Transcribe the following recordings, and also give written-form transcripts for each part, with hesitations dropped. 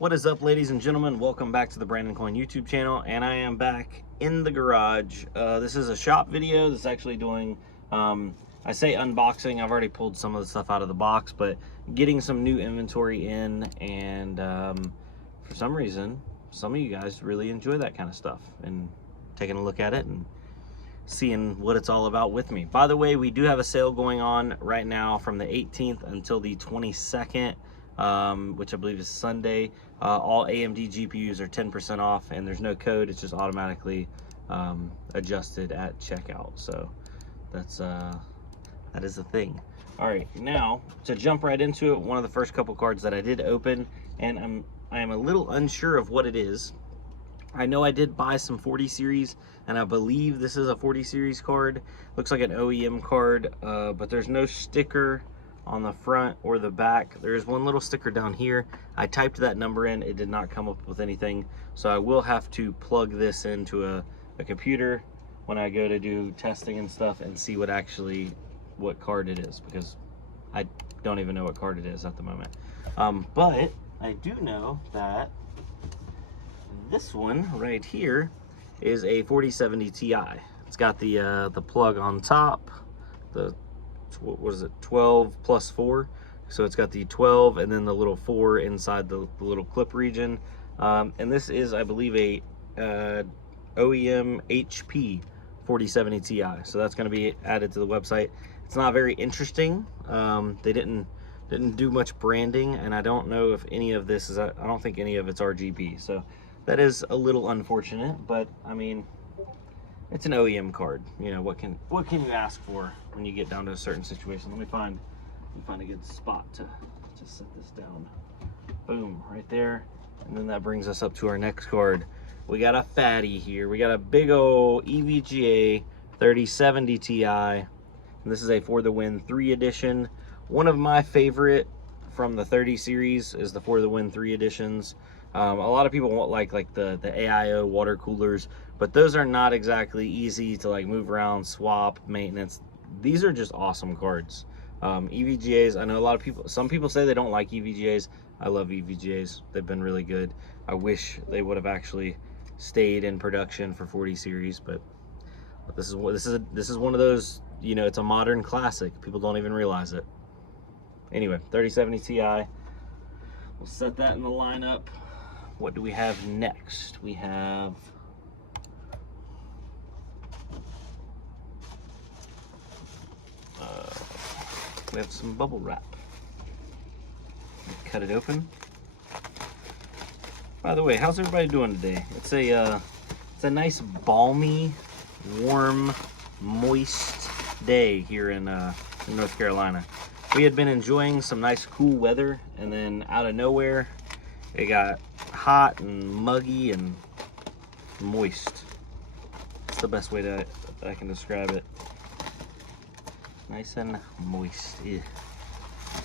What is up, ladies and gentlemen? Welcome back to the Brandon Coin YouTube channel, and I am back in the garage. This is a shop video. This is actually doing, I say unboxing. I've already pulled some of the stuff out of the box, but getting some new inventory in, and for some reason, some of you guys really enjoy that kind of stuff, and taking a look at it and seeing what it's all about with me. By the way, we do have a sale going on right now from the 18th until the 22nd. Which I believe is Sunday. All AMD GPUs are 10% off, and there's no code. It's just automatically adjusted at checkout. So that is the thing. All right, now to jump right into it, one of the first couple cards that I did open, and I am a little unsure of what it is. I know I did buy some 40 series, and I believe this is a 40 series card. Looks like an OEM card, but there's no sticker on the front or the back. There's one little sticker down here. I typed that number in, it did not come up with anything, so I will have to plug this into a computer when I go to do testing and stuff and see what card it is, because I don't even know what card it is at the moment. But I do know that this one right here is a 4070 Ti. It's got the plug on top, what is it, 12 plus 4, so it's got the 12 and then the little 4 inside the little clip region, and this is, I believe, a OEM HP 4070 Ti, so that's going to be added to the website. It's not very interesting. They didn't do much branding, and I don't know if any of this is, I don't think any of it's RGB, so that is a little unfortunate, but I mean, it's an OEM card. You know, what can you ask for when you get down to a certain situation? Let me find a good spot to set this down. Boom, right there. And then that brings us up to our next card. We got a fatty here. We got a big old EVGA 3070 Ti. And this is a For the Win 3 edition. One of my favorite from the 30 series is the For the Win 3 editions. A lot of people want like the AIO water coolers, but those are not exactly easy to like move around, swap, maintenance. These are just awesome cards. EVGAs, I know a lot of people, some people say they don't like EVGAs. I love EVGAs. They've been really good. I wish they would have actually stayed in production for 40 series, but this is one of those, you know, it's a modern classic. People don't even realize it. Anyway, 3070 Ti. We'll set that in the lineup. What do we have next? We have some bubble wrap. Cut it open. By the way, how's everybody doing today? It's a nice balmy, warm, moist day here in North Carolina. We had been enjoying some nice cool weather, and then out of nowhere it got hot and muggy and moist. It's the best way that I can describe it. Nice and moist. Yeah.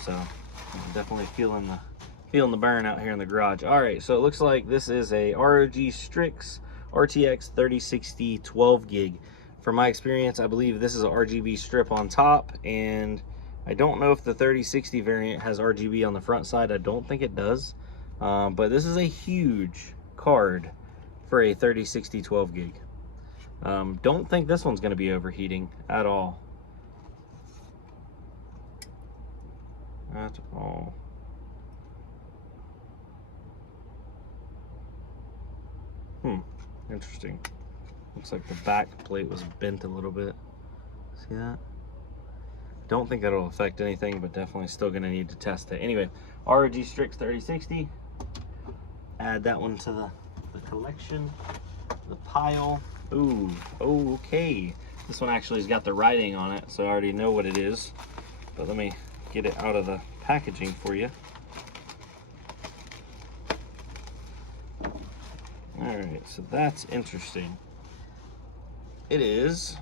So I'm definitely feeling the burn out here in the garage. All right, so it looks like this is a ROG Strix RTX 3060 12 gig. From my experience, I believe this is a RGB strip on top, and I don't know if the 3060 variant has RGB on the front side. I don't think it does. But this is a huge card for a 3060 12 gig. Don't think this one's going to be overheating at all. At all. Interesting. Looks like the back plate was bent a little bit. See that? Don't think that'll affect anything, but definitely still going to need to test it. Anyway, ROG Strix 3060. Add that one to the collection, the pile. Ooh, okay. This one actually has got the writing on it, so I already know what it is. But let me get it out of the packaging for you. All right, so that's interesting. It is.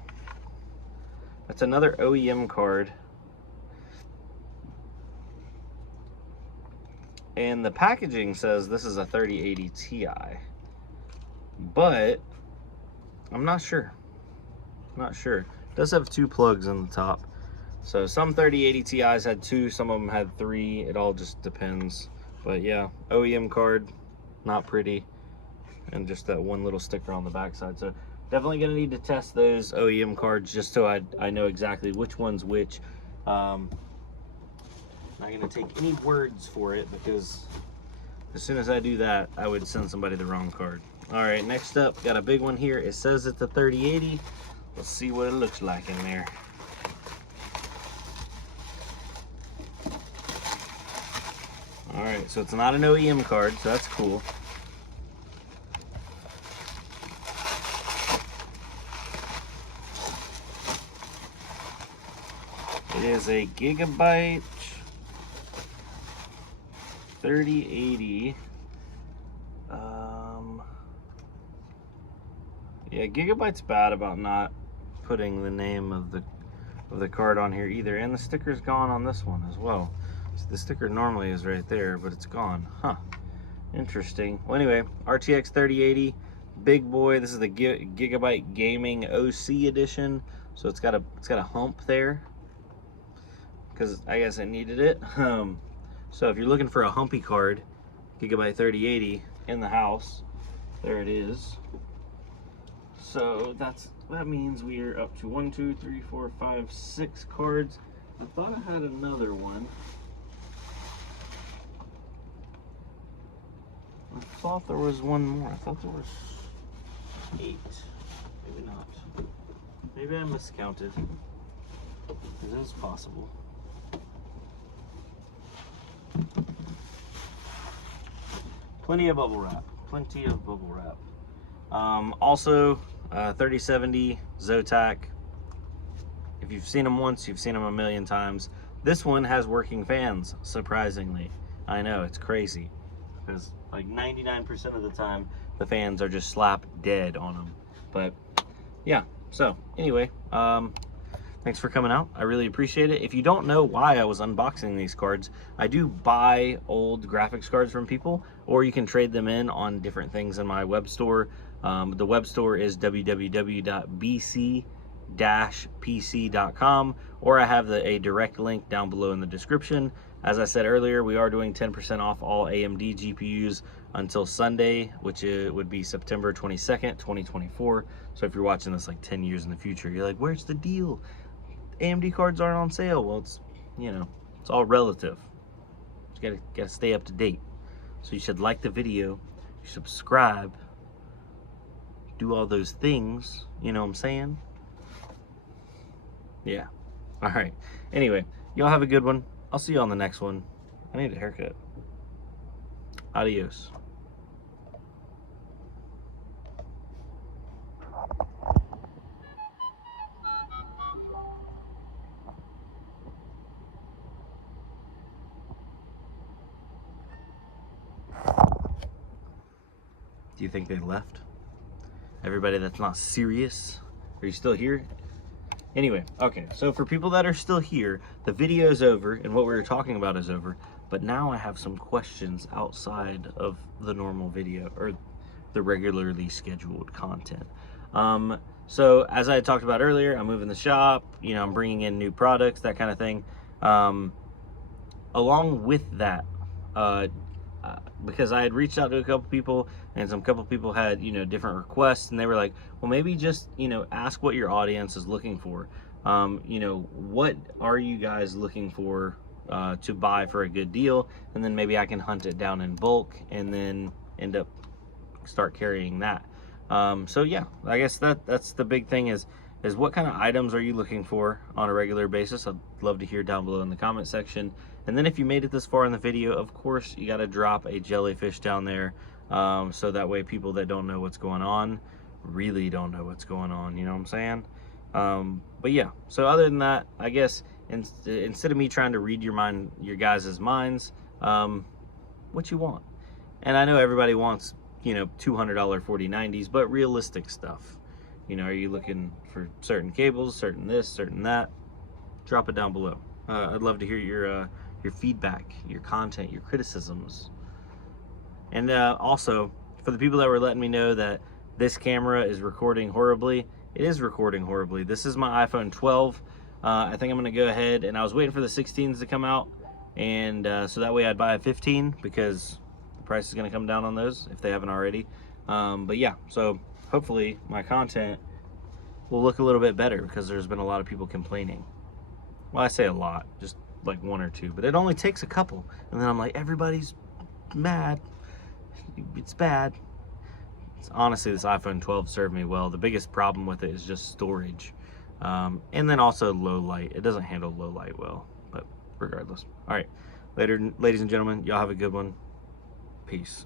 That's another OEM card. And the packaging says this is a 3080 Ti, but I'm not sure. It does have 2 plugs on the top. So some 3080 Ti's had 2, some of them had 3. It all just depends. But yeah, OEM card, not pretty, and just that one little sticker on the back side. So definitely gonna need to test those OEM cards just so I know exactly which one's which. Not gonna take any words for it, because as soon as I do that, I would send somebody the wrong card. All right, next up, got a big one here. It says it's a 3080. Let's see what it looks like in there. All right, so it's not an OEM card, so that's cool. It is a Gigabyte 3080. Yeah, Gigabyte's bad about not putting the name of the card on here either, and the sticker's gone on this one as well. So the sticker normally is right there, but it's gone. Huh. Interesting. Well, anyway, RTX 3080, big boy. This is the Gigabyte Gaming OC edition, so it's got a hump there, because I guess I needed it. So if you're looking for a humpy card, Gigabyte 3080 in the house, there it is. So that means we are up to 1, 2, 3, 4, 5, 6 cards. I thought I had another one. I thought there was one more. I thought there was 8. Maybe not. Maybe I miscounted. It is possible. Plenty of bubble wrap. Plenty of bubble wrap. Also, 3070 Zotac. If you've seen them once, you've seen them a million times. This one has working fans, surprisingly. I know, it's crazy, because like 99% of the time, the fans are just slap dead on them. But yeah, so anyway, thanks for coming out. I really appreciate it. If you don't know why I was unboxing these cards, I do buy old graphics cards from people, or you can trade them in on different things in my web store. The web store is www.bc-pc.com, or I have a direct link down below in the description. As I said earlier, we are doing 10% off all AMD GPUs until Sunday, which would be September 22nd, 2024. So if you're watching this like 10 years in the future, you're like, where's the deal? AMD cards aren't on sale. Well, it's, you know, it's all relative. You gotta stay up to date. So you should like the video, you subscribe, do all those things, you know what I'm saying? Yeah. All right. Anyway, y'all have a good one. I'll see you on the next one. I need a haircut. Adios. Do you think they left? Everybody that's not serious? Are you still here? Anyway, okay, so for people that are still here, the video is over and what we were talking about is over, but now I have some questions outside of the normal video, or the regularly scheduled content. So as I talked about earlier, I'm moving the shop, you know, I'm bringing in new products, that kind of thing. Along with that, because I had reached out to a couple people, and some couple people had, you know, different requests, and they were like, well, maybe just, you know, ask what your audience is looking for. You know, what are you guys looking for to buy for a good deal? And then maybe I can hunt it down in bulk and then end up start carrying that. So yeah, I guess that's the big thing is what kind of items are you looking for on a regular basis? I'd love to hear down below in the comment section. And then if you made it this far in the video, of course, you got to drop a jellyfish down there, so that way people that don't know what's going on really don't know what's going on, you know what I'm saying? But yeah, so other than that, I guess instead of me trying to read your guys' minds, what you want. And I know everybody wants, you know, $200 4090s, but realistic stuff. You know, are you looking for certain cables, certain this, certain that? Drop it down below. I'd love to hear your feedback, your content, your criticisms. And also, for the people that were letting me know that this camera is recording horribly, it is recording horribly. This is my iPhone 12. I think I'm gonna go ahead, and I was waiting for the 16s to come out, and so that way I'd buy a 15, because price is going to come down on those if they haven't already. But yeah, so hopefully my content will look a little bit better, because there's been a lot of people complaining. Well, I say a lot, just like one or two, but it only takes a couple, and then I'm like, everybody's mad. It's bad. Honestly, this iPhone 12 served me well. The biggest problem with it is just storage, and then also low light. It doesn't handle low light well, but regardless. All right, later, ladies and gentlemen, y'all have a good one. Peace.